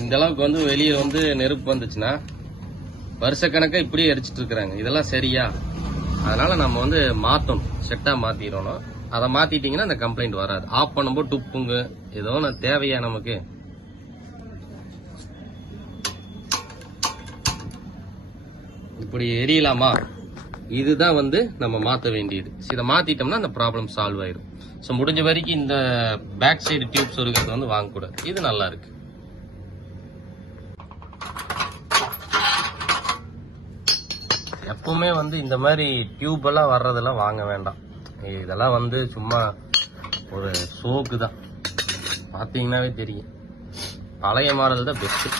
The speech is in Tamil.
இந்த அளவுக்கு வந்து வெளியே வந்து நெருப்பு வந்துச்சுன்னா வருஷக்கணக்காக இப்படியே எரிச்சிட்டு இருக்கிறாங்க. இதெல்லாம் சரியா? அதனால நம்ம வந்து மாற்றணும், செட்டாக மாற்றிடணும். அதை மாற்றிட்டிங்கன்னா அந்த கம்ப்ளைண்ட் வராது. ஆஃப் பண்ணும்போது டுப்புங்க ஏதோ ஒன்று தேவையா நமக்கு? இப்படி எரியலாமா? இதுதான் வந்து நம்ம மாற்ற வேண்டியது. இதை மாற்றிட்டோம்னா அந்த ப்ராப்ளம் சால்வ் ஆயிடும். ஸோ முடிஞ்ச வரைக்கும் இந்த பேக் சைடு டியூப்ஸ் இருக்கிறது வந்து வாங்கக்கூடாது. இது நல்லா இருக்கு. எப்பவுமே வந்து இந்த மாதிரி டியூப் எல்லாம் வர்றதெல்லாம் வாங்க வேண்டாம். இதெல்லாம் வந்து சும்மா ஒரு ஷோக்கு தான். பார்த்தீங்கன்னாவே தெரியும். பழைய மாடல் தான் பெஸ்ட்.